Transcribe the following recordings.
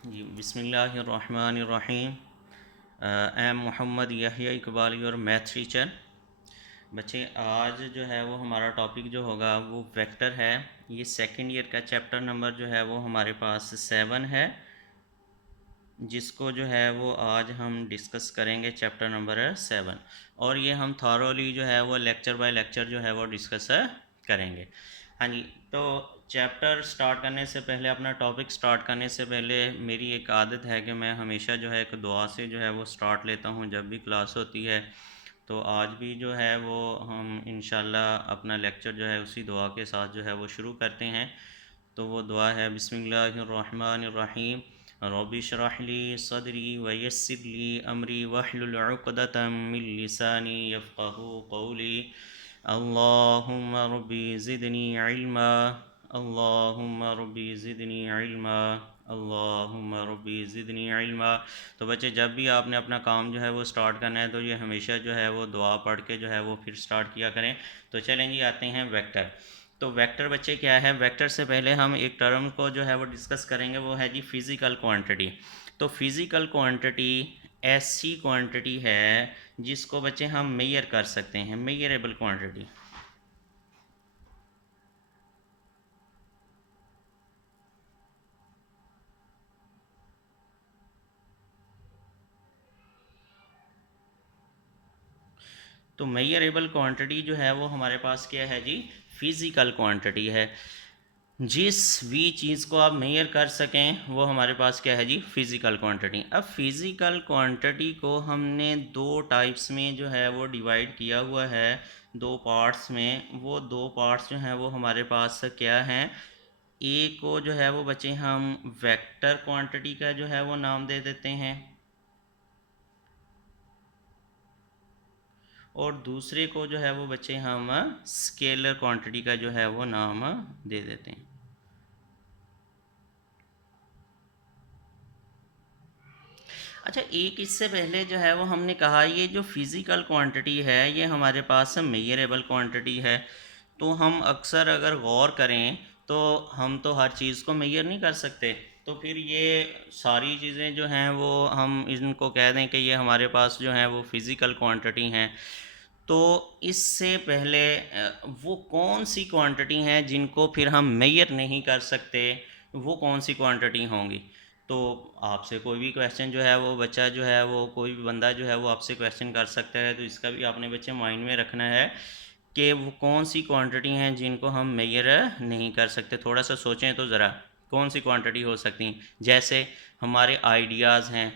जी बिस्मिल्लाहिर्रहमानिर्रहीम। I am Mohammad Yahiya Iqbal your math teacher. बच्चे आज जो है वो हमारा टॉपिक जो होगा वो वेक्टर है। ये सेकंड ईयर का चैप्टर नंबर जो है वो हमारे पास 7 है, जिसको जो है वो आज हम डिस्कस करेंगे चैप्टर नंबर 7। और ये हम थॉरोली जो है वो लेक्चर बाय लेक्चर जो है वो डिस्कस करेंगे। हाँ जी, तो चैप्टर स्टार्ट करने से पहले, अपना टॉपिक स्टार्ट करने से पहले मेरी एक आदत है कि मैं हमेशा जो है एक दुआ से जो है वो स्टार्ट लेता हूँ जब भी क्लास होती है। तो आज भी जो है वो हम इंशाल्लाह अपना लेक्चर जो है उसी दुआ के साथ जो है वो शुरू करते हैं। तो वो दुआ है बिस्मिल्लाहिर्रहमानिर्रहीम। रब्बि इश्रह ली सदरी व यस्सिर ली अमरी वहलुल उक़दतम मिन लिसानी यफ़क़हू क़ौली। अल्लाहुम्मा रब्बी ज़िदनी इल्मा, अल्लाहुम्मा रब्बी ज़िदनी इल्मा, अल्लाहुम्मा रब्बी ज़िदनी इल्मा। तो बच्चे, जब भी आपने अपना काम जो है वो स्टार्ट करना है तो ये हमेशा जो है वो दुआ पढ़ के जो है वो फिर स्टार्ट किया करें। तो चलें जी, आते हैं वेक्टर। तो वेक्टर बच्चे क्या है? वेक्टर से पहले हम एक टर्म को जो है वो डिस्कस करेंगे, वो है जी फिज़िकल क्वांटिटी। तो फिज़िकल क्वांटिटी ऐसी क्वांटिटी है जिसको बच्चे हम मेजर कर सकते हैं, मेजरेबल क्वांटिटी। तो मेजरेबल क्वांटिटी जो है वो हमारे पास क्या है जी? फिज़िकल क्वांटिटी है। जिस भी चीज़ को आप मेजर कर सकें वो हमारे पास क्या है जी? Physical quantity. अब फिज़िकल क्वांटिटी को हमने दो टाइप्स में जो है वो डिवाइड किया हुआ है, दो पार्ट्स में। वो दो पार्ट्स जो हैं वो हमारे पास क्या हैं? एक को जो है वो बच्चे हम वेक्टर क्वांटिटी का जो है वो नाम दे देते हैं, और दूसरे को जो है वो बच्चे हम स्केलर क्वांटिटी का जो है वो नाम दे देते हैं। अच्छा, एक इससे पहले जो है वो हमने कहा ये जो फिज़िकल क्वांटिटी है ये हमारे पास मेजरेबल क्वांटिटी है। तो हम अक्सर अगर गौर करें तो हम तो हर चीज़ को मेजर नहीं कर सकते। तो फिर ये सारी चीज़ें जो हैं वो हम इनको कह दें कि ये हमारे पास जो हैं वो फिज़िकल क्वांटिटी हैं। तो इससे पहले वो कौन सी क्वांटिटी हैं जिनको फिर हम मेजर नहीं कर सकते, वो कौन सी क्वांटिटी होंगी? तो आपसे कोई भी क्वेश्चन जो है वो बच्चा जो है वो कोई भी बंदा जो है वो आपसे क्वेश्चन कर सकता है। तो इसका भी आपने बच्चे माइंड में रखना है कि वो कौन सी क्वांटिटी हैं जिनको हम मेजर नहीं कर सकते। थोड़ा सा सोचें तो ज़रा, कौन सी क्वांटिटी हो सकती हैं? जैसे हमारे आइडियाज़ हैं,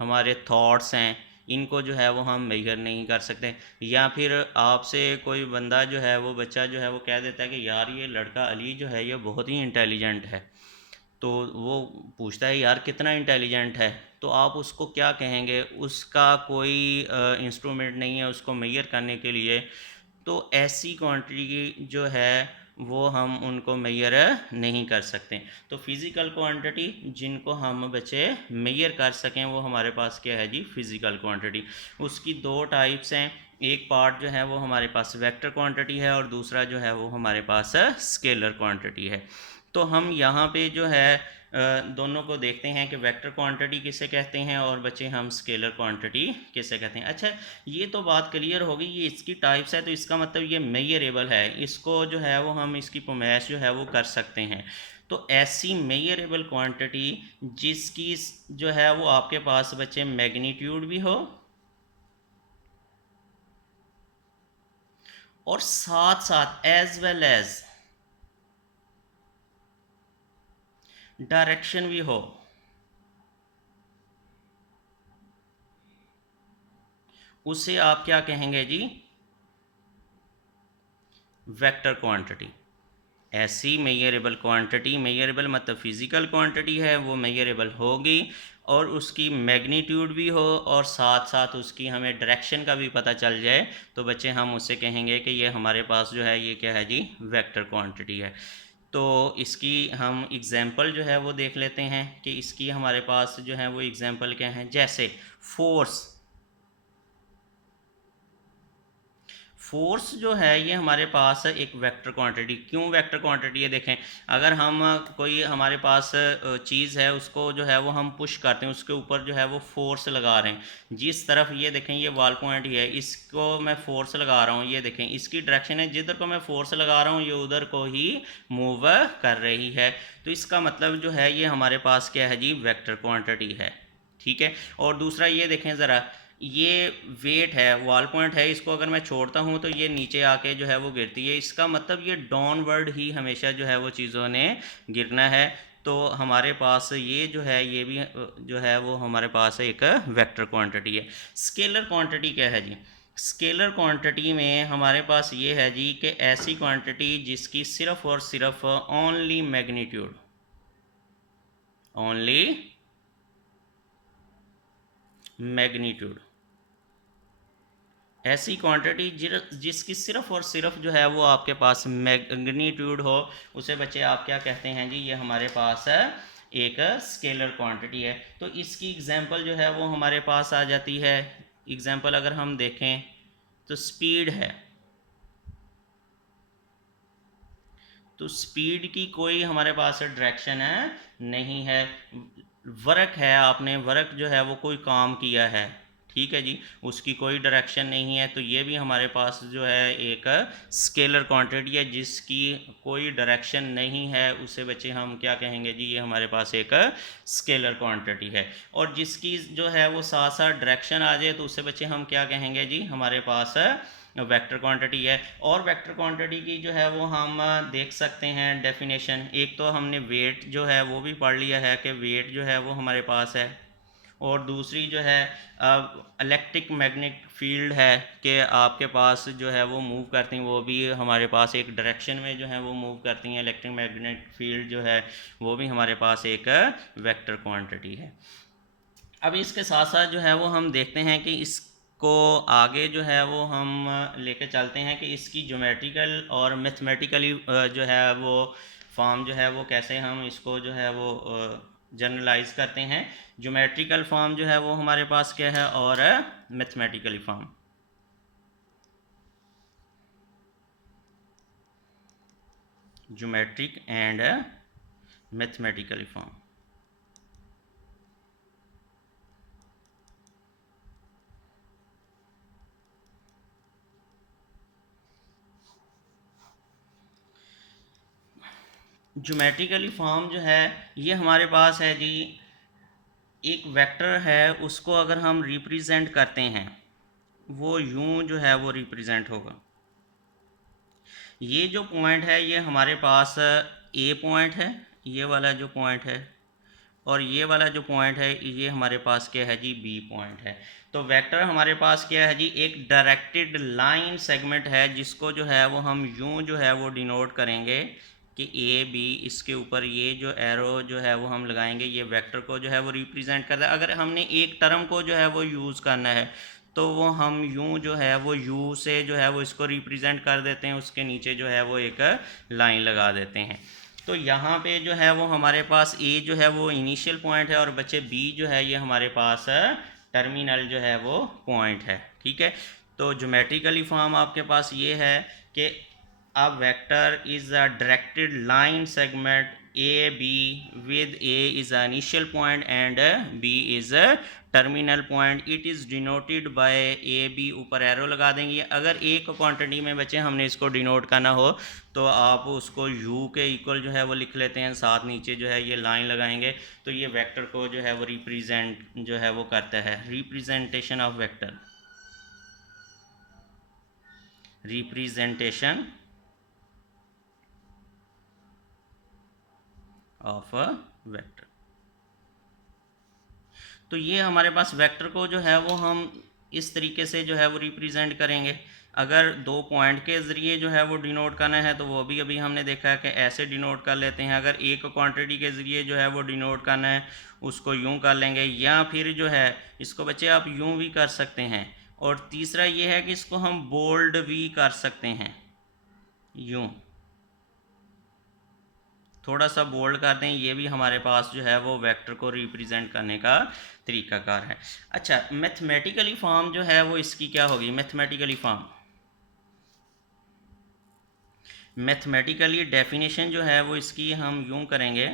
हमारे थॉट्स हैं, इनको जो है वो हम मेजर नहीं कर सकते। या फिर आपसे कोई बंदा जो है वो बच्चा जो है वो कह देता है कि यार ये लड़का अली जो है ये बहुत ही इंटेलिजेंट है। तो वो पूछता है यार कितना इंटेलिजेंट है? तो आप उसको क्या कहेंगे? उसका कोई इंस्ट्रूमेंट नहीं है उसको मेजर करने के लिए। तो ऐसी क्वांटिटी जो है वो हम उनको मेजर नहीं कर सकते। तो फिज़िकल क्वांटिटी जिनको हम बच्चे मेजर कर सकें वो हमारे पास क्या है जी? Physical quantity. उसकी दो टाइप्स हैं। एक पार्ट जो है वो हमारे पास वेक्टर क्वांटिटी है और दूसरा जो है वो हमारे पास स्केलर क्वांटिटी है। तो हम यहाँ पे जो है दोनों को देखते हैं कि वेक्टर क्वांटिटी किसे कहते हैं और बच्चे हम स्केलर क्वांटिटी किसे कहते हैं। अच्छा, ये तो बात क्लियर हो गई, ये इसकी टाइप्स है तो इसका मतलब ये मेजरेबल है, इसको जो है वो हम इसकी पैमाइश जो है वो कर सकते हैं। तो ऐसी मेजरेबल क्वांटिटी जिसकी जो है वो आपके पास बच्चे मैग्नीट्यूड भी हो और साथ साथ एज वेल एज डायरेक्शन भी हो, उसे आप क्या कहेंगे जी? Vector quantity. ऐसी मेजरेबल क्वांटिटी, मेजरेबल मतलब फिज़िकल क्वांटिटी है वो मेजरेबल होगी और उसकी मैग्नीट्यूड भी हो और साथ साथ उसकी हमें डायरेक्शन का भी पता चल जाए, तो बच्चे हम उससे कहेंगे कि ये हमारे पास जो है ये क्या है जी? वेक्टर क्वांटिटी है। तो इसकी हम एग्जांपल जो है वो देख लेते हैं कि इसकी हमारे पास जो है वो एग्जांपल क्या है। जैसे फोर्स, फोर्स जो है ये हमारे पास एक वेक्टर क्वांटिटी, क्यों वेक्टर क्वांटिटी है देखें, अगर हम कोई हमारे पास चीज़ है उसको जो है वो हम पुश करते हैं, उसके ऊपर जो है वो फोर्स लगा रहे हैं, जिस तरफ ये देखें ये वाल पॉइंट ही है, इसको मैं फोर्स लगा रहा हूँ, ये देखें इसकी डायरेक्शन है, जिधर को मैं फोर्स लगा रहा हूँ ये उधर को ही मूव कर रही है। तो इसका मतलब जो है ये हमारे पास क्या है जी, वेक्टर क्वांटिटी है। ठीक है। और दूसरा ये देखें ज़रा, ये वेट है, वॉल पॉइंट है, इसको अगर मैं छोड़ता हूँ तो ये नीचे आके जो है वो गिरती है, इसका मतलब ये डाउनवर्ड ही हमेशा जो है वो चीज़ों ने गिरना है। तो हमारे पास ये जो है ये भी जो है वो हमारे पास एक वेक्टर क्वांटिटी है। स्केलर क्वांटिटी क्या है जी, स्केलर क्वांटिटी में हमारे पास ये है जी कि ऐसी क्वांटिटी जिसकी सिर्फ और सिर्फ ओनली मैग्नीट्यूड, ओनली मैग्नीट्यूड, ऐसी क्वांटिटी जिसकी सिर्फ और सिर्फ जो है वो आपके पास मैग्नीट्यूड हो, उसे बच्चे आप क्या कहते हैं जी, ये हमारे पास है एक स्केलर क्वांटिटी है। तो इसकी एग्जांपल जो है वो हमारे पास आ जाती है। एग्जांपल अगर हम देखें तो स्पीड है, तो स्पीड की कोई हमारे पास डायरेक्शन है नहीं है। वर्क है, आपने वर्क जो है वो कोई काम किया है, ठीक है जी, उसकी कोई डायरेक्शन नहीं है, तो ये भी हमारे पास जो है एक स्केलर क्वांटिटी है जिसकी कोई डायरेक्शन नहीं है, उसे बच्चे हम क्या कहेंगे जी, ये हमारे पास एक स्केलर क्वांटिटी है। और जिसकी जो है वो साथ साथ डायरेक्शन आ जाए तो उसे बच्चे हम क्या कहेंगे जी, हमारे पास वेक्टर क्वांटिटी है। और वेक्टर क्वांटिटी की जो है वो हम देख सकते हैं डेफिनेशन, एक तो हमने वेट जो है वो भी पढ़ लिया है कि वेट जो है वो हमारे पास है, और दूसरी जो है इलेक्ट्रिक मैग्नेटिक फील्ड है कि आपके पास जो है वो मूव करती हैं, वो भी हमारे पास एक डायरेक्शन में जो है वो मूव करती हैं, इलेक्ट्रिक मैग्नेटिक फील्ड जो है वो भी हमारे पास एक वेक्टर क्वांटिटी है। अब इसके साथ साथ जो है वो हम देखते हैं कि इसको आगे जो है वो हम लेके चलते हैं कि इसकी ज्योमेट्रिकल और मैथमेटिकली जो है वो फॉर्म जो है वो कैसे हम इसको जो है वो जनरलाइज करते हैं। ज्योमेट्रिकल फॉर्म जो है वो हमारे पास क्या है, और mathematically form. Geometric and mathematically form. Geometrically form जो है ये हमारे पास है जी, एक वेक्टर है उसको अगर हम रिप्रेजेंट करते हैं वो यूं जो है वो रिप्रेजेंट होगा। ये जो पॉइंट है ये हमारे पास ए पॉइंट है, ये वाला जो पॉइंट है, और ये वाला जो पॉइंट है ये हमारे पास क्या है जी, बी पॉइंट है। तो वेक्टर हमारे पास क्या है जी, एक डायरेक्टेड लाइन सेगमेंट है जिसको जो है वो हम यूं जो है वो डिनोट करेंगे कि ए बी, इसके ऊपर ये जो एरो जो है वो हम लगाएंगे, ये वेक्टर को जो है वो रिप्रेजेंट करता है। अगर हमने एक टर्म को जो है वो यूज़ करना है तो वो हम यूं जो है वो यू से जो है वो इसको रिप्रेजेंट कर देते हैं, उसके नीचे जो है वो एक लाइन लगा देते हैं। तो यहाँ पे जो है वो हमारे पास ए जो है वो इनिशियल पॉइंट है, और बच्चे बी जो है ये हमारे पास टर्मिनल जो है वो पॉइंट है। ठीक है। तो ज्योमेट्रिकली फॉर्म आपके पास ये है कि a vector is a directed line segment AB with A is an initial point and B is a terminal point. It is denoted by AB, ऊपर एरो लगा देंगे। अगर एक क्वांटिटी में बच्चे हमने इसको डिनोट करना हो तो आप उसको U के इक्वल जो है वो लिख लेते हैं, साथ नीचे जो है ये लाइन लगाएंगे, तो ये वेक्टर को जो है वो रिप्रेजेंट जो है वो करता है। Representation of vector, representation of a vector. तो ये हमारे पास वेक्टर को जो है वो हम इस तरीके से जो है वो रिप्रेजेंट करेंगे। अगर दो पॉइंट के ज़रिए जो है वो डिनोट करना है तो वो भी अभी हमने देखा है कि ऐसे डिनोट कर लेते हैं। अगर एक क्वांटिटी के ज़रिए जो है वो डिनोट करना है उसको यूं कर लेंगे, या फिर जो है इसको बच्चे आप यूं भी कर सकते हैं। और तीसरा ये है कि इसको हम बोल्ड भी कर सकते हैं, यूं थोड़ा सा बोल्ड कर दें, ये भी हमारे पास जो है वो वेक्टर को रिप्रेजेंट करने का तरीकाकार है। अच्छा, मैथमेटिकली फॉर्म जो है वो इसकी क्या होगी, मैथमेटिकली फॉर्म मैथमेटिकली डेफिनेशन जो है वो इसकी हम यूं करेंगे,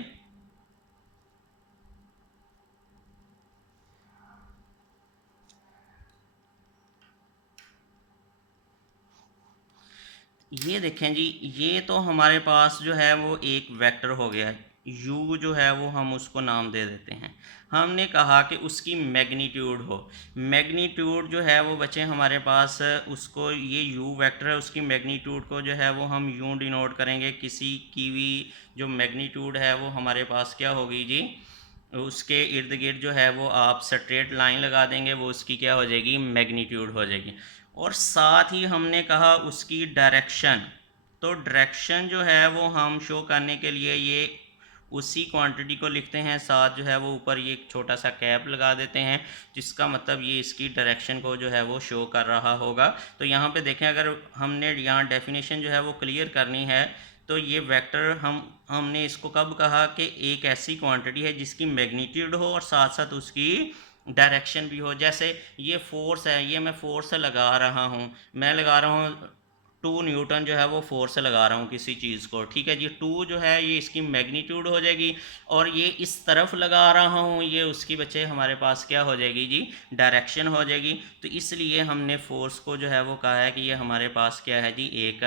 ये देखें जी, ये तो हमारे पास जो है वो एक वेक्टर हो गया, u जो है वो हम उसको नाम दे देते हैं। हमने कहा कि उसकी मैग्नीट्यूड हो, मैग्नीट्यूड जो है वो बच्चे हमारे पास उसको, ये u वेक्टर है, उसकी मैग्नीट्यूड को जो है वो हम यूं डिनोट करेंगे, किसी की भी जो मैग्नीट्यूड है वो हमारे पास क्या होगी जी, उसके इर्द गिर्द जो है वो आप स्ट्रेट लाइन लगा देंगे, वो उसकी क्या हो जाएगी, मैग्नीट्यूड हो जाएगी। और साथ ही हमने कहा उसकी डायरेक्शन, तो डायरेक्शन जो है वो हम शो करने के लिए ये उसी क्वांटिटी को लिखते हैं, साथ जो है वो ऊपर ये एक छोटा सा कैप लगा देते हैं, जिसका मतलब ये इसकी डायरेक्शन को जो है वो शो कर रहा होगा। तो यहाँ पे देखें, अगर हमने यहाँ डेफिनेशन जो है वो क्लियर करनी है, तो ये वेक्टर हमने इसको कब कहा कि एक ऐसी क्वांटिटी है जिसकी मैग्नीट्यूड हो और साथ साथ उसकी डायरेक्शन भी हो। जैसे ये फोर्स है, ये मैं फोर्स लगा रहा हूँ, मैं लगा रहा हूँ 2 न्यूटन जो है वो फोर्स लगा रहा हूँ किसी चीज़ को, ठीक है जी, 2 जो है ये इसकी मैग्नीट्यूड हो जाएगी, और ये इस तरफ लगा रहा हूँ, ये उसकी बच्चे हमारे पास क्या हो जाएगी जी, डायरेक्शन हो जाएगी। तो इसलिए हमने फोर्स को जो है वो कहा है कि ये हमारे पास क्या है जी, एक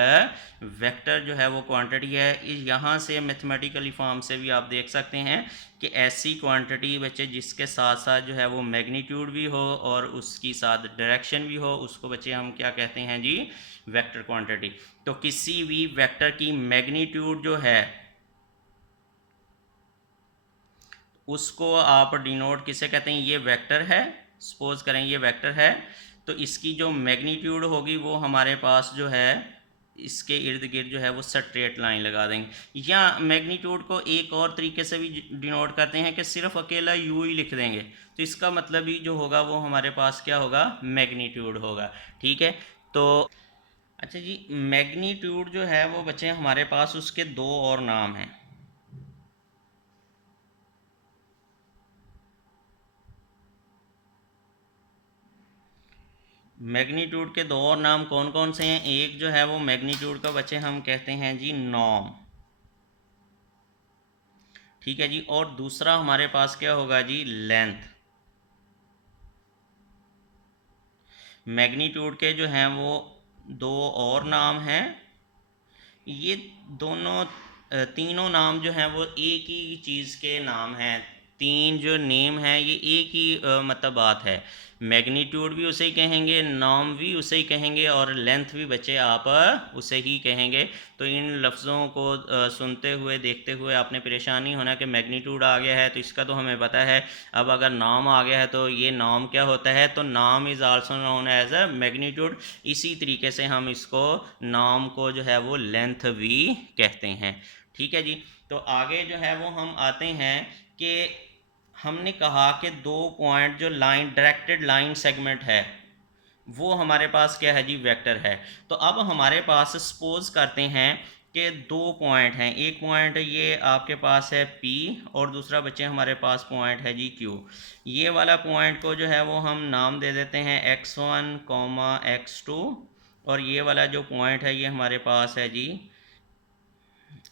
वेक्टर जो है वो क्वांटिटी है। यहाँ से मैथमेटिकली फॉर्म से भी आप देख सकते हैं कि ऐसी क्वांटिटी बच्चे जिसके साथ साथ जो है वो मैग्नीट्यूड भी हो और उसकी साथ डायरेक्शन भी हो, उसको बच्चे हम क्या कहते हैं जी, वेक्टर क्वांटिटी। तो किसी भी वेक्टर की मैग्नीट्यूड जो है उसको आप डिनोट किसे कहते हैं, ये वेक्टर है, सपोज करें ये वेक्टर है, तो इसकी जो मैग्नीट्यूड होगी वो हमारे पास जो है इसके इर्द गिर्द जो है वो स्ट्रेट लाइन लगा देंगे। या मैग्नीट्यूड को एक और तरीके से भी डिनोट करते हैं कि सिर्फ अकेला यू ही लिख देंगे, तो इसका मतलब ही जो होगा वो हमारे पास क्या होगा, मैग्नीट्यूड होगा, ठीक है। तो अच्छा जी, मैग्नीट्यूड जो है वो बच्चे हमारे पास उसके दो और नाम हैं। मैग्नीट्यूड के दो और नाम कौन कौन से हैं, एक जो है वो मैग्नीट्यूड का बच्चे हम कहते हैं जी नॉर्म, ठीक है जी, और दूसरा हमारे पास क्या होगा जी, लेंथ। मैग्नीट्यूड के जो हैं वो दो और नाम हैं, ये दोनों तीनों नाम जो हैं वो एक ही चीज़ के नाम हैं, तीन जो नेम हैं ये एक ही मतलब बात है। मैग्नीट्यूड भी उसे ही कहेंगे, नाम भी उसे ही कहेंगे, और लेंथ भी बच्चे आप उसे ही कहेंगे। तो इन लफ्ज़ों को सुनते हुए देखते हुए आपने परेशान नहीं होना कि मैग्नीट्यूड आ गया है तो इसका तो हमें पता है, अब अगर नाम आ गया है तो ये नाम क्या होता है, तो नाम is also known as a magnitude. इसी तरीके से हम इसको नाम को जो है वो लेंथ भी कहते हैं, ठीक है जी। तो आगे जो है वो हम आते हैं कि हमने कहा कि दो पॉइंट जो लाइन डायरेक्टेड लाइन सेगमेंट है वो हमारे पास क्या है जी, वेक्टर है। तो अब हमारे पास सपोज करते हैं कि दो पॉइंट हैं, एक पॉइंट ये आपके पास है P और दूसरा बच्चे हमारे पास पॉइंट है जी Q। ये वाला पॉइंट को जो है वो हम नाम दे देते हैं x1, x2, और ये वाला जो पॉइंट है ये हमारे पास है जी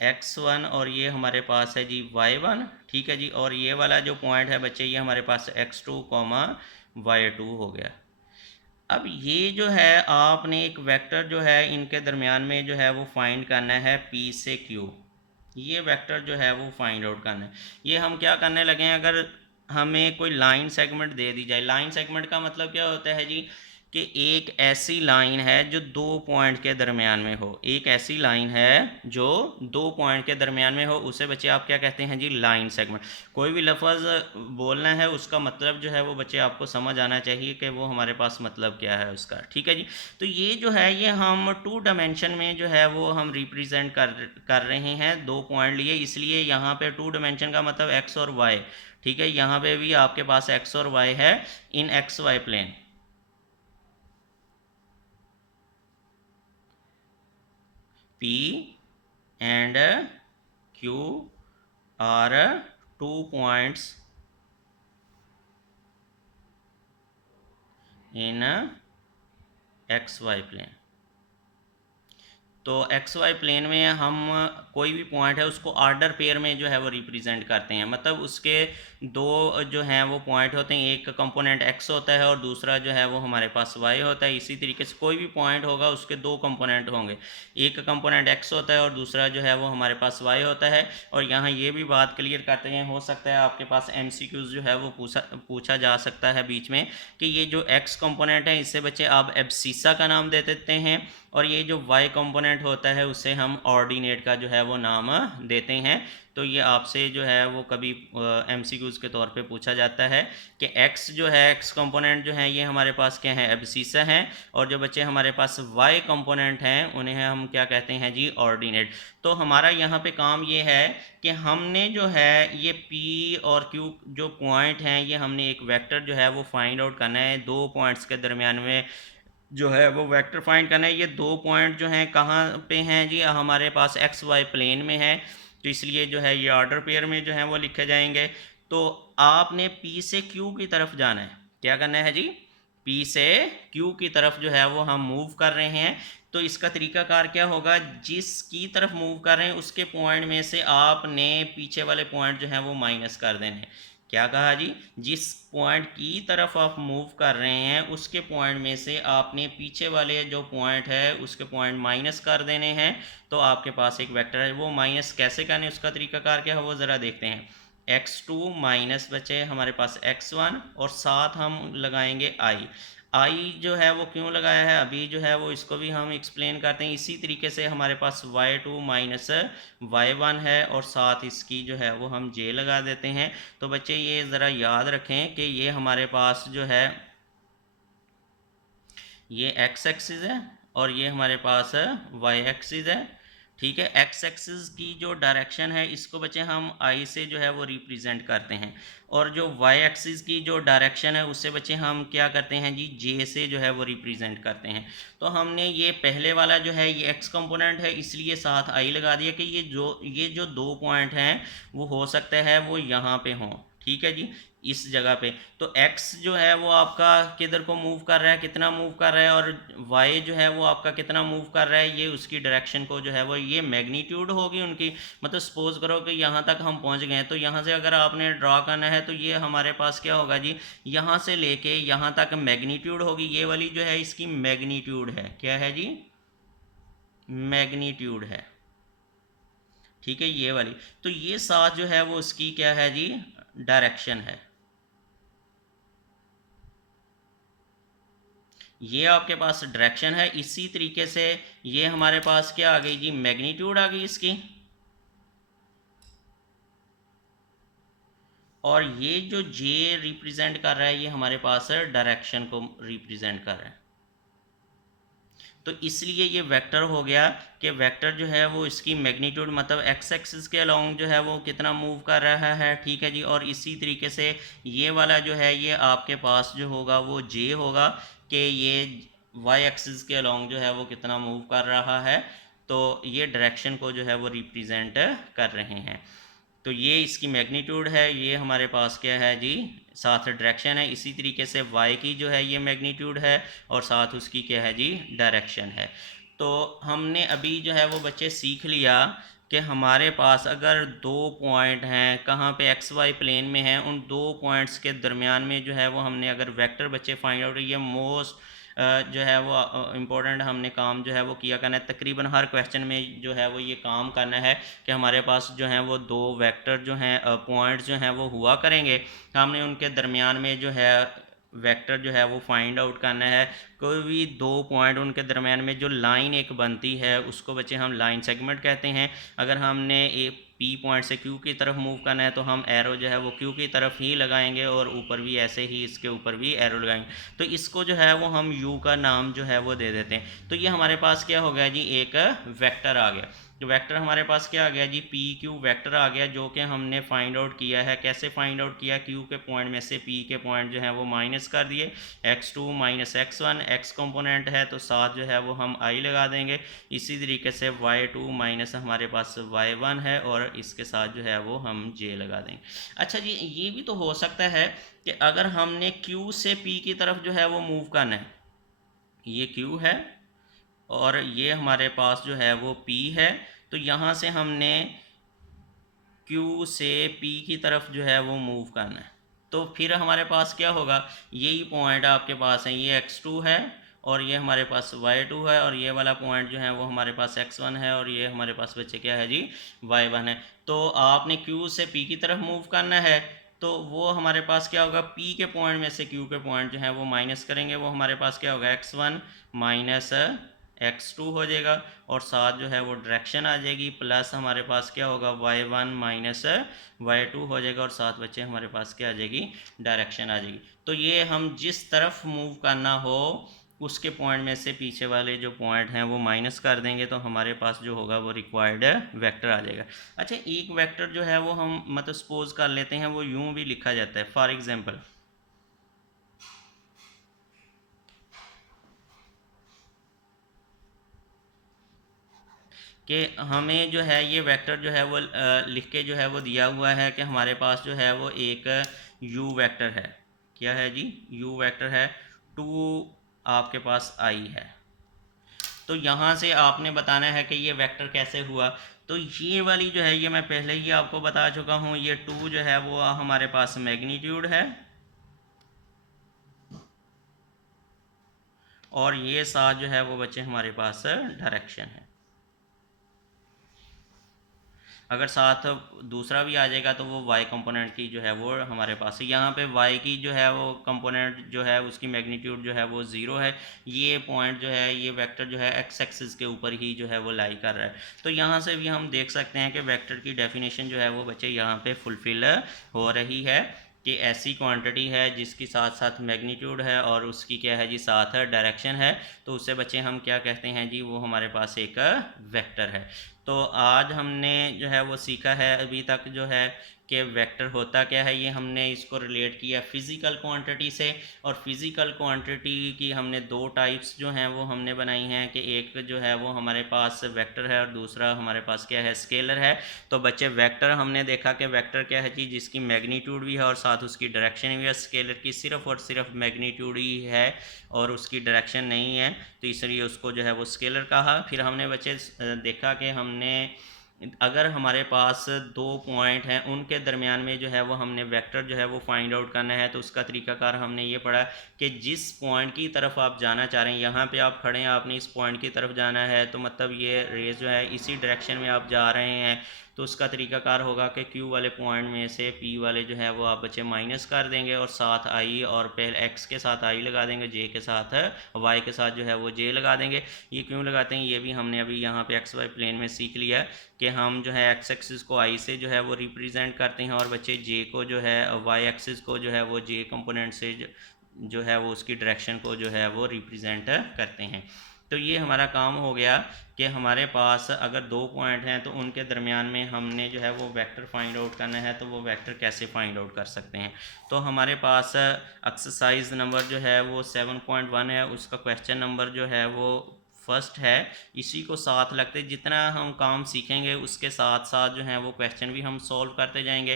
x1, और ये हमारे पास है जी y1, ठीक है जी, और ये वाला जो पॉइंट है बच्चे ये हमारे पास x2, y2 हो गया। अब ये जो है आपने एक वेक्टर जो है इनके दरमियान में जो है वो फाइंड करना है P से Q, ये वेक्टर जो है वो फाइंड आउट करना है। ये हम क्या करने लगे हैं, अगर हमें कोई लाइन सेगमेंट दे दी जाए, लाइन सेगमेंट का मतलब क्या होता है जी, कि एक ऐसी लाइन है जो दो पॉइंट के दरमियान में हो, एक ऐसी लाइन है जो दो पॉइंट के दरमियान में हो, उसे बच्चे आप क्या कहते हैं जी, लाइन सेगमेंट। कोई भी लफ्ज़ बोलना है उसका मतलब जो है वो बच्चे आपको समझ आना चाहिए कि वो हमारे पास मतलब क्या है उसका, ठीक है जी। तो ये जो है ये हम 2 डायमेंशन में जो है वो हम रिप्रेजेंट कर रहे हैं, दो पॉइंट लिए, इसलिए यहाँ पे 2 डायमेंशन का मतलब एक्स और वाई, ठीक है, यहाँ पे भी आपके पास एक्स और वाई है in X Y plane. P and Q are 2 points in XY plane। तो एक्स वाई प्लेन में हम कोई भी पॉइंट है उसको ऑर्डर पेयर में जो है वो रिप्रेजेंट करते हैं, मतलब उसके दो जो हैं वो पॉइंट होते हैं, एक कंपोनेंट एक्स होता है और दूसरा जो है वो हमारे पास वाई होता है। इसी तरीके से कोई भी पॉइंट होगा उसके दो कंपोनेंट होंगे, एक कंपोनेंट एक्स होता है और दूसरा जो है वो हमारे पास वाई होता है। और यहाँ ये भी बात क्लियर करते हैं, हो सकता है आपके पास एमसीक्यूज जो है वो पूछा जा सकता है बीच में कि ये जो एक्स कंपोनेंट है इससे बच्चे आप एब्सिसा का नाम दे देते हैं, और ये जो y कंपोनेंट होता है उसे हम ऑर्डिनेट का जो है वो नाम देते हैं। तो ये आपसे जो है वो कभी एमसीक्यूज़ के तौर पे पूछा जाता है कि x जो है, x कंपोनेंट जो है ये हमारे पास क्या है, एब्सिसा हैं, और जो बच्चे हमारे पास y कंपोनेंट हैं उन्हें हम क्या कहते हैं जी, ऑर्डिनेट। तो हमारा यहाँ पे काम ये है कि हमने जो है ये p और q जो पॉइंट हैं ये हमने एक वेक्टर जो है वो फाइंड आउट करना है, दो पॉइंट्स के दरमियान में जो है वो वेक्टर फाइंड करना है। ये दो पॉइंट जो हैं कहाँ पे हैं जी, हमारे पास एक्स वाई प्लेन में है, तो इसलिए जो है ये ऑर्डर पेयर में जो है वो लिखे जाएंगे। तो आपने P से Q की तरफ जाना है, क्या करना है जी, P से Q की तरफ जो है वो हम मूव कर रहे हैं। तो इसका तरीकाकार क्या होगा, जिसकी तरफ मूव कर रहे हैं उसके पॉइंट में से आपने पीछे वाले पॉइंट जो हैं वो माइनस कर देने हैं। क्या कहा जी, जिस पॉइंट की तरफ आप मूव कर रहे हैं उसके पॉइंट में से आपने पीछे वाले जो पॉइंट है उसके पॉइंट माइनस कर देने हैं, तो आपके पास एक वेक्टर है। वो माइनस कैसे करने, उसका तरीकाकार क्या है वो ज़रा देखते हैं। x2 माइनस बचे हमारे पास x1 और साथ हम लगाएंगे आई जो है वो क्यों लगाया है अभी जो है वो इसको भी हम एक्सप्लेन करते हैं। इसी तरीके से हमारे पास y2 माइनस y1 है और साथ इसकी जो है वो हम j लगा देते हैं। तो बच्चे ये ज़रा याद रखें कि ये हमारे पास जो है ये x एक्सिस है और ये हमारे पास y एक्सिस है, ठीक है। एक्स एक्सिस की जो डायरेक्शन है इसको बच्चे हम आई से जो है वो रिप्रेजेंट करते हैं, और जो वाई एक्सिस की जो डायरेक्शन है उससे बच्चे हम क्या करते हैं जी, जे से जो है वो रिप्रेजेंट करते हैं। तो हमने ये पहले वाला जो है ये एक्स कंपोनेंट है इसलिए साथ आई लगा दिया कि ये जो दो पॉइंट हैं वो हो सकता है वो यहाँ पे हों, ठीक है जी, इस जगह पे। तो x जो है वो आपका किधर को मूव कर रहा है, कितना मूव कर रहा है, और y जो है वो आपका कितना मूव कर रहा है, ये उसकी डायरेक्शन को जो है वो ये मैग्नीट्यूड होगी उनकी। मतलब सपोज करो कि यहाँ तक हम पहुँच गए, तो यहाँ से अगर आपने ड्रा करना है तो ये हमारे पास क्या होगा जी, यहाँ से लेके यहाँ तक मैग्नीट्यूड होगी, ये वाली जो है इसकी मैग्नीट्यूड है, क्या है जी, मैग्नीट्यूड है, ठीक है, ये वाली। तो ये साथ जो है वो उसकी क्या है जी, डायरेक्शन है। ये आपके पास डायरेक्शन है। इसी तरीके से ये हमारे पास क्या आ गई जी, मैग्नीट्यूड आ गई इसकी, और ये जो जे रिप्रेजेंट कर रहा है ये हमारे पास डायरेक्शन को रिप्रेजेंट कर रहा है। तो इसलिए ये वेक्टर हो गया कि वेक्टर जो है वो इसकी मैग्नीट्यूड मतलब एक्स एक्सिस के अलोंग जो है वो कितना मूव कर रहा है, ठीक है जी। और इसी तरीके से ये वाला जो है ये आपके पास जो होगा वो जे होगा कि ये वाई एक्सिस के अलोंग जो है वो कितना मूव कर रहा है। तो ये डायरेक्शन को जो है वो रिप्रेजेंट कर रहे हैं। तो ये इसकी मैग्नीट्यूड है, ये हमारे पास क्या है जी, साथ डायरेक्शन है। इसी तरीके से y की जो है ये मैग्नीट्यूड है और साथ उसकी क्या है जी, डायरेक्शन है। तो हमने अभी जो है वो बच्चे सीख लिया कि हमारे पास अगर दो पॉइंट हैं कहाँ पे एक्स वाई प्लेन में हैं, उन दो पॉइंट्स के दरमियान में जो है वो हमने अगर वेक्टर बच्चे फाइंड आउट, ये मोस्ट जो है वो इम्पोर्टेंट हमने काम जो है वो किया करना है। तकरीबन हर क्वेश्चन में जो है वो ये काम करना है कि हमारे पास जो है वो दो वेक्टर जो हैं पॉइंट्स जो हैं वो हुआ करेंगे, हमने उनके दरमियान में जो है वेक्टर जो है वो फाइंड आउट करना है। कोई भी दो पॉइंट उनके दरमियान में जो लाइन एक बनती है उसको बच्चे हम लाइन सेगमेंट कहते हैं। अगर हमने एक पी पॉइंट से क्यू की तरफ मूव करना है तो हम एरो जो है वो क्यू की तरफ ही लगाएंगे और ऊपर भी ऐसे ही इसके ऊपर भी एरो लगाएंगे। तो इसको जो है वो हम यू का नाम जो है वो दे देते हैं। तो ये हमारे पास क्या हो गया जी, एक वेक्टर आ गया। जो वेक्टर हमारे पास क्या आ गया जी, पी क्यू वेक्टर आ गया, जो कि हमने फाइंड आउट किया है। कैसे फाइंड आउट किया, क्यू के पॉइंट में से पी के पॉइंट जो है वो माइनस कर दिए, x2 minus x1 x component है तो साथ जो है वो हम आई लगा देंगे। इसी तरीके से y2 माइनस हमारे पास y1 है और इसके साथ जो है वो हम j लगा देंगे। अच्छा जी, ये भी तो हो सकता है कि अगर हमने q से p की तरफ जो है वो मूव करना है, ये q है और ये हमारे पास जो है वो P है। तो यहाँ से हमने Q से P की तरफ जो है वो मूव करना है। तो फिर हमारे पास क्या होगा, यही पॉइंट आपके पास है, ये x2 है और ये हमारे पास y2 है, और ये वाला पॉइंट जो है वो हमारे पास x1 है, और ये हमारे पास बच्चे क्या है जी, y1 है। तो आपने Q से P की तरफ मूव करना है, तो वो हमारे पास क्या होगा, P के पॉइंट में से Q के पॉइंट जो है वो माइनस करेंगे, वो हमारे पास क्या होगा, x1 माइनस x2 हो जाएगा, और साथ जो है वो डायरेक्शन आ जाएगी, प्लस हमारे पास क्या होगा, y1 माइनस y2 हो जाएगा, और साथ बच्चे हमारे पास क्या आ जाएगी, डायरेक्शन आ जाएगी। तो ये हम जिस तरफ मूव करना हो उसके पॉइंट में से पीछे वाले जो पॉइंट हैं वो माइनस कर देंगे, तो हमारे पास जो होगा वो रिक्वायर्ड वेक्टर आ जाएगा। अच्छा, एक वेक्टर जो है वो हम मतलब सपोज कर लेते हैं वो यूं भी लिखा जाता है, फॉर एग्जांपल कि हमें जो है ये वेक्टर जो है वो लिख के जो है वो दिया हुआ है कि हमारे पास जो है वो एक u वेक्टर है। क्या है जी, u वेक्टर है, 2 आपके पास i है। तो यहाँ से आपने बताना है कि ये वेक्टर कैसे हुआ। तो ये वाली जो है ये मैं पहले ही आपको बता चुका हूँ, ये 2 जो है वो हमारे पास मैग्नीट्यूड है, और ये साथ जो है वो बच्चे हमारे पास डायरेक्शन है। अगर साथ दूसरा भी आ जाएगा तो वो y कंपोनेंट की जो है वो हमारे पास है। यहाँ पे y की जो है वो कंपोनेंट जो है उसकी मैग्नीट्यूड जो है वो 0 है। ये पॉइंट जो है, ये वेक्टर जो है x एक्सिस के ऊपर ही जो है वो लाई कर रहा है। तो यहाँ से भी हम देख सकते हैं कि वेक्टर की डेफिनेशन जो है वो बच्चे यहाँ पे फुलफिल हो रही है कि ऐसी क्वांटिटी है जिसकी साथ साथ मैग्नीट्यूड है और उसकी क्या है जी, साथ डायरेक्शन है, तो उससे बच्चे हम क्या कहते हैं जी, वो हमारे पास एक वेक्टर है। तो आज हमने जो है वो सीखा है अभी तक जो है कि वेक्टर होता क्या है, ये हमने इसको रिलेट किया फिज़िकल क्वांटिटी से। और फिज़िकल क्वांटिटी की हमने दो टाइप्स जो हैं वो हमने बनाई हैं कि एक जो है वो हमारे पास वेक्टर है और दूसरा हमारे पास क्या है, स्केलर है। तो बच्चे वेक्टर हमने देखा कि वेक्टर क्या है जी, जिसकी मैग्नीट्यूड भी है और साथ उसकी डायरेक्शन भी है। स्केलर की सिर्फ और सिर्फ मैग्नीट्यूड ही है और उसकी डायरेक्शन नहीं है, तो इसलिए उसको जो है वो स्केलर कहा। फिर हमने बच्चे देखा कि हमने अगर हमारे पास दो पॉइंट हैं उनके दरमियान में जो है वो हमने वेक्टर जो है वो फाइंड आउट करना है, तो उसका तरीकाकार हमने ये पढ़ा कि जिस पॉइंट की तरफ आप जाना चाह रहे हैं, यहाँ पे आप खड़े हैं, आपने इस पॉइंट की तरफ जाना है, तो मतलब ये रेस जो है इसी डायरेक्शन में आप जा रहे हैं, तो उसका तरीकाकार होगा कि Q वाले पॉइंट में से P वाले जो है वो आप बच्चे माइनस कर देंगे, और साथ I और पहले X के साथ I लगा देंगे, J के साथ Y के साथ जो है वो J लगा देंगे। ये क्यों लगाते हैं ये भी हमने अभी यहाँ पे XY प्लेन में सीख लिया कि हम जो है X एक्सिस को I से जो है वो रिप्रेजेंट करते हैं, और बच्चे J को जो है Y एक्सिस को जो है वो J कंपोनेंट से जो है वो उसकी डायरेक्शन को जो है वो रिप्रेजेंट करते हैं। तो ये हमारा काम हो गया कि हमारे पास अगर दो पॉइंट हैं तो उनके दरमियान में हमने जो है वो वेक्टर फाइंड आउट करना है, तो वो वेक्टर कैसे फाइंड आउट कर सकते हैं। तो हमारे पास एक्सरसाइज नंबर जो है वो 7.1 है, उसका क्वेश्चन नंबर जो है वो फर्स्ट है। इसी को साथ लगते जितना हम काम सीखेंगे उसके साथ साथ जो है वो क्वेश्चन भी हम सॉल्व करते जाएंगे,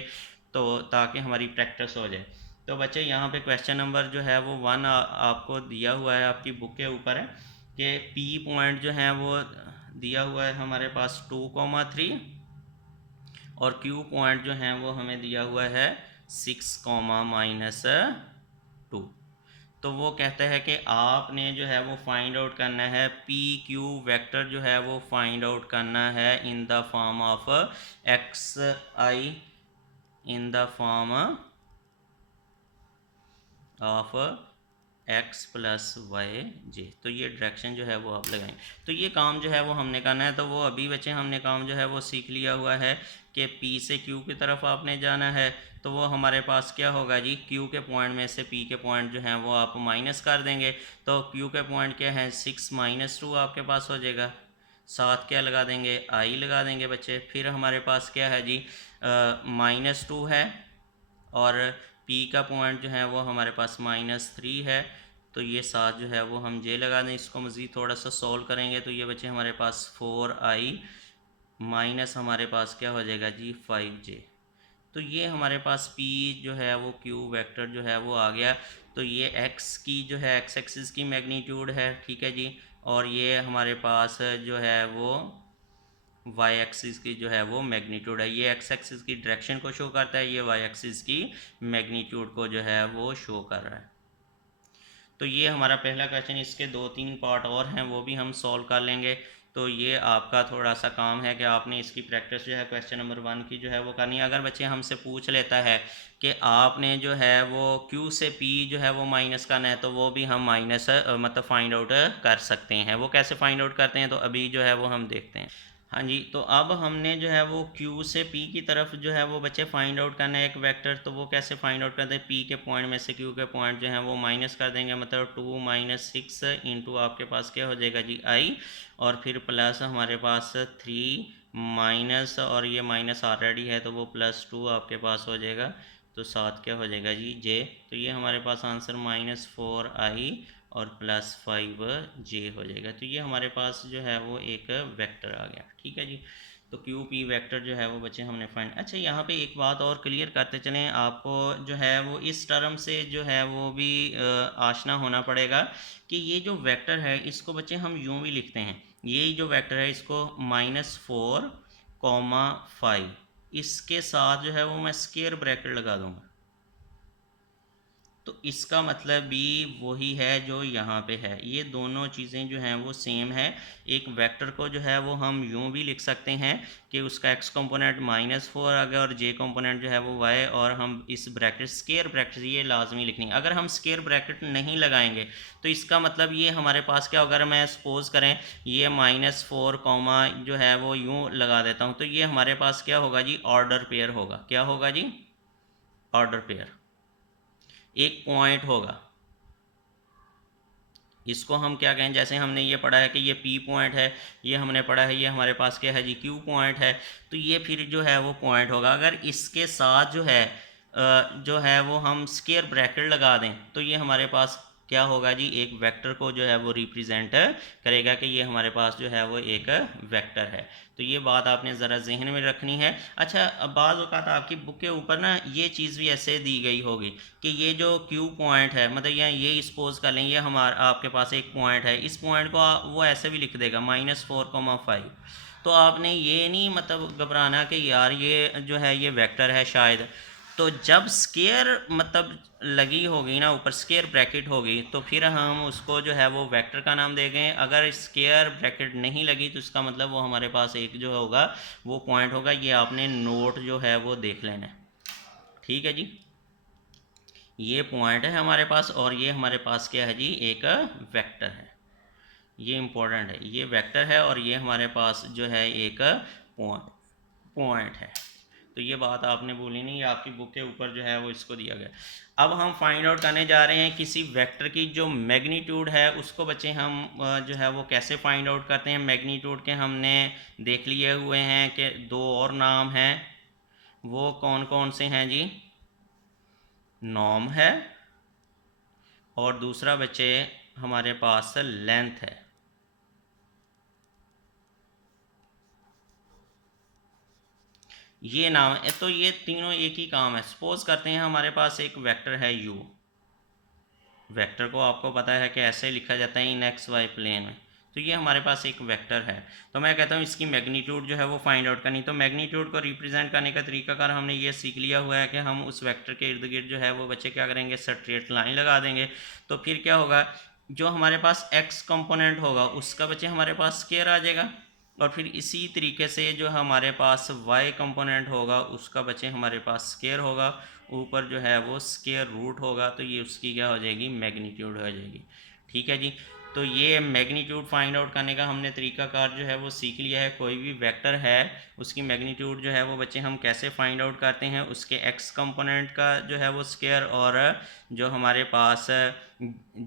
तो ताकि हमारी प्रैक्टिस हो जाए। तो बच्चे यहाँ पे क्वेश्चन नंबर जो है वो 1 आपको दिया हुआ है, आपकी बुक के ऊपर है कि P पॉइंट जो है वो दिया हुआ है हमारे पास 2,3, और Q पॉइंट जो है वो हमें दिया हुआ है 6, -2। तो वो कहता है कि आपने जो है वो फाइंड आउट करना है PQ वेक्टर जो है वो फाइंड आउट करना है in the form of XI, in the form of x plus Y J. तो ये डायरेक्शन जो है वो आप लगाएं। तो ये काम जो है वो हमने करना है, तो वो अभी बच्चे हमने काम जो है वो सीख लिया हुआ है कि P से Q की तरफ आपने जाना है, तो वो हमारे पास क्या होगा जी, Q के पॉइंट में से P के पॉइंट जो हैं वो आप माइनस कर देंगे, तो Q के पॉइंट क्या है 6 - 2 आपके पास हो जाएगा, साथ क्या लगा देंगे, I लगा देंगे बच्चे। फिर हमारे पास क्या है जी, -2 है, और P का पॉइंट जो है वो हमारे पास -3 है, तो ये साथ जो है वो हम J लगा दें। इसको मज़ीद थोड़ा सा सॉल्व करेंगे तो ये बच्चे हमारे पास 4I माइनस हमारे पास क्या हो जाएगा जी 5J। तो ये हमारे पास P जो है वो Q वेक्टर जो है वो आ गया। तो ये X की जो है X एक्सिस की मैग्नीट्यूड है, ठीक है जी, और ये हमारे पास जो है वो वाई एक्सिस की जो है वो मैग्नीट्यूड है। ये एक्स एक्सिस की डायरेक्शन को शो करता है, ये वाई एक्सिस की मैग्नीट्यूड को जो है वो शो कर रहा है। तो ये हमारा पहला क्वेश्चन, इसके 2-3 पार्ट और हैं वो भी हम सॉल्व कर लेंगे। तो ये आपका थोड़ा सा काम है कि आपने इसकी प्रैक्टिस जो है क्वेश्चन नंबर 1 की जो है वो करनी है। अगर बच्चे हमसे पूछ लेता है कि आपने जो है वो Q से P जो है वो माइनस करना है, तो वो भी हम माइनस मतलब फाइंड आउट कर सकते हैं। वो कैसे फाइंड आउट करते हैं तो अभी जो है वो हम देखते हैं। हाँ जी, तो अब हमने जो है वो Q से P की तरफ जो है वो बच्चे फाइंड आउट करना है एक वेक्टर। तो वो कैसे फाइंड आउट करते हैं, P के पॉइंट में से Q के पॉइंट जो है वो माइनस कर देंगे, मतलब 2 माइनस 6 इंटू आपके पास क्या हो जाएगा जी I, और फिर प्लस हमारे पास 3 माइनस, और ये माइनस ऑलरेडी है तो वो +2 आपके पास हो जाएगा, तो 7 क्या हो जाएगा जी J। तो ये हमारे पास आंसर -4I और +5J हो जाएगा। तो ये हमारे पास जो है वो एक वेक्टर आ गया। ठीक है जी, तो क्यू पी वेक्टर जो है वो बच्चे हमने फाइंड। अच्छा, यहाँ पे एक बात और क्लियर करते चलें, आपको जो है वो इस टर्म से जो है वो भी आशना होना पड़ेगा कि ये जो वेक्टर है इसको बच्चे हम यूँ भी लिखते हैं। ये जो वेक्टर है इसको -4, 5 इसके साथ जो है वो मैं स्क्वायर ब्रैकेट लगा दूँगा, तो इसका मतलब भी वही है जो यहाँ पे है। ये दोनों चीज़ें जो हैं वो सेम है। एक वेक्टर को जो है वो हम यूँ भी लिख सकते हैं कि उसका x कंपोनेंट -4 आ गया और j कंपोनेंट जो है वो y, और हम इस ब्रैकेट स्क्वायर ब्रैकेट ये लाजमी लिखनी है। अगर हम स्क्वायर ब्रैकेट नहीं लगाएंगे तो इसका मतलब ये हमारे पास क्या होगा, अगर मैं सपोज करें ये -4 जो है वो यूँ लगा देता हूँ, तो ये हमारे पास क्या होगा जी, ऑर्डर पेयर होगा। क्या होगा जी, ऑर्डर पेयर। एक पॉइंट होगा, इसको हम क्या कहें, जैसे हमने ये पढ़ा है कि ये P पॉइंट है, ये हमने पढ़ा है ये हमारे पास क्या है जी Q पॉइंट है, तो ये फिर जो है वो पॉइंट होगा। अगर इसके साथ जो है वो हम स्क्वायर ब्रैकेट लगा दें तो ये हमारे पास क्या होगा जी, एक वेक्टर को जो है वो रिप्रेजेंट करेगा कि ये हमारे पास जो है वो एक वेक्टर है। तो ये बात आपने ज़रा जहन में रखनी है। अच्छा, अब बाज़ औक़ात आपकी बुक के ऊपर ना ये चीज़ भी ऐसे दी गई होगी कि ये जो Q पॉइंट है, मतलब ये सपोज कर लें ये हमारा आपके पास एक पॉइंट है, इस पॉइंट को वो ऐसे भी लिख देगा -4, 5। तो आपने ये नहीं मतलब घबराना कि यार ये जो है ये वेक्टर है शायद। तो जब स्क्वायर मतलब लगी होगी ना, ऊपर स्क्वायर ब्रैकेट होगी, तो फिर हम उसको जो है वो वेक्टर का नाम देंगे। अगर स्क्वायर ब्रैकेट नहीं लगी तो इसका मतलब वो हमारे पास एक जो होगा वो पॉइंट होगा। ये आपने नोट जो है वो देख लेना है। ठीक है जी, ये पॉइंट है हमारे पास और ये हमारे पास क्या है जी, एक वेक्टर है। ये इम्पोर्टेंट है, ये वेक्टर है और ये हमारे पास जो है एक पॉइंट है। तो ये बात आपने बोली नहीं, आपकी बुक के ऊपर जो है वो इसको दिया गया। अब हम फाइंड आउट करने जा रहे हैं किसी वेक्टर की जो मैग्नीट्यूड है उसको बच्चे हम जो है वो कैसे फाइंड आउट करते हैं। मैग्नीट्यूड के हमने देख लिए हुए हैं कि दो और नाम हैं, वो कौन कौन से हैं जी, नॉर्म है और दूसरा बच्चे हमारे पास लेंथ है। ये नाम है, तो ये तीनों एक ही काम है। सपोज करते हैं हमारे पास एक वेक्टर है u, वेक्टर को आपको पता है कि ऐसे लिखा जाता है इन एक्स वाई प्लेन में। तो ये हमारे पास एक वेक्टर है, तो मैं कहता हूँ इसकी मैग्नीट्यूड जो है वो फाइंड आउट करनी। तो मैग्नीट्यूड को रिप्रेजेंट करने का तरीकाकार हमने ये सीख लिया हुआ है कि हम उस वेक्टर के इर्द गिर्द जो है वो बच्चे क्या करेंगे, स्ट्रेट लाइन लगा देंगे। तो फिर क्या होगा, जो हमारे पास एक्स कंपोनेंट होगा उसका बच्चे हमारे पास स्क्वायर आ जाएगा, और फिर इसी तरीके से जो हमारे पास y कंपोनेंट होगा उसका बच्चे हमारे पास स्क्वायर होगा, ऊपर जो है वो स्क्वायर रूट होगा, तो ये उसकी क्या हो जाएगी, मैग्नीट्यूड हो जाएगी। ठीक है जी, तो ये मैग्नीट्यूड फाइंड आउट करने का हमने तरीकाकार जो है वो सीख लिया है। कोई भी वेक्टर है उसकी मैग्नीट्यूड जो है वो बच्चे हम कैसे फाइंड आउट करते हैं, उसके x कंपोनेंट का जो है वो स्क्वायर, और जो हमारे पास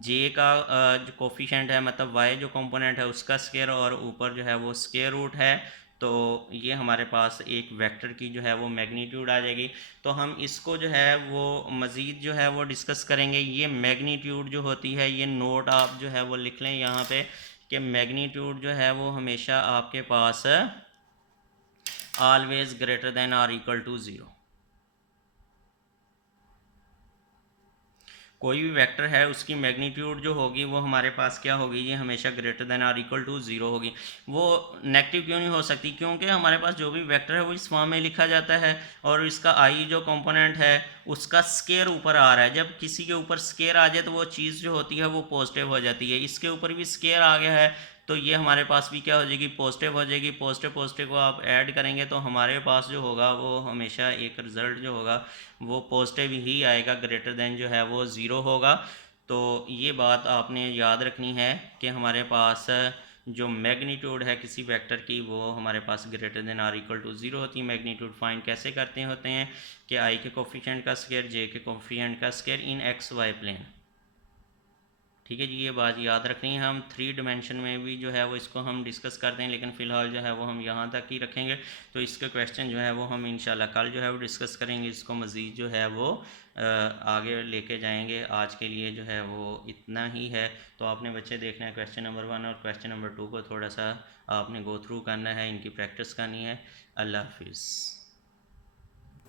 j का जो कोफिशेंट है मतलब y जो कंपोनेंट है उसका स्क्वायर, और ऊपर जो है वो स्क्वायर रूट है, तो ये हमारे पास एक वेक्टर की जो है वो मैग्नीट्यूड आ जाएगी। तो हम इसको जो है वो मज़ीद जो है वो डिस्कस करेंगे। ये मैग्नीट्यूड जो होती है, ये नोट आप जो है वो लिख लें यहाँ पे कि मैग्नीट्यूड जो है वो हमेशा आपके पास ऑलवेज ग्रेटर देन और इक्वल टू 0। कोई भी वेक्टर है उसकी मैग्नीट्यूड जो होगी वो हमारे पास क्या होगी, ये हमेशा ग्रेटर देन और इक्वल टू ज़ीरो होगी। वो नेगेटिव क्यों नहीं हो सकती, क्योंकि हमारे पास जो भी वेक्टर है वो इस फॉर्म में लिखा जाता है और इसका आई जो कंपोनेंट है उसका स्केयर ऊपर आ रहा है। जब किसी के ऊपर स्केयर आ जाए तो वो चीज़ जो होती है वो पॉजिटिव हो जाती है। इसके ऊपर भी स्केयर आ गया है तो ये हमारे पास भी क्या हो जाएगी, पॉजिटिव हो जाएगी। पॉजिटिव पॉजिटिव को आप ऐड करेंगे तो हमारे पास जो होगा वो हमेशा एक रिज़ल्ट जो होगा वो पॉजिटिव ही आएगा, ग्रेटर देन जो है वो ज़ीरो होगा। तो ये बात आपने याद रखनी है कि हमारे पास जो मैग्नीट्यूड है किसी वेक्टर की वो हमारे पास greater than or equal to zero होती है। मैग्नीट्यूड फाइंड कैसे करते होते हैं कि आई के कोफिशिएंट का स्क्वायर जे के कोफिशिएंट का स्क्वायर इन एक्स वाई प्लेन। ठीक है जी, ये बात याद रखनी है। हम 3 डिमेंशन में भी जो है वो इसको हम डिस्कस करते हैं, लेकिन फ़िलहाल जो है वो हम यहाँ तक ही रखेंगे। तो इसके क्वेश्चन जो है वो हम इंशाल्लाह कल जो है वो डिस्कस करेंगे। इसको मज़ीद जो है वो आगे लेके जाएंगे। आज के लिए जो है वो इतना ही है। तो आपने बच्चे देखना है क्वेश्चन नंबर 1 और क्वेश्चन नंबर 2 को थोड़ा सा आपने गो थ्रू करना है, इनकी प्रैक्टिस करनी है। अल्लाह हाफिज़।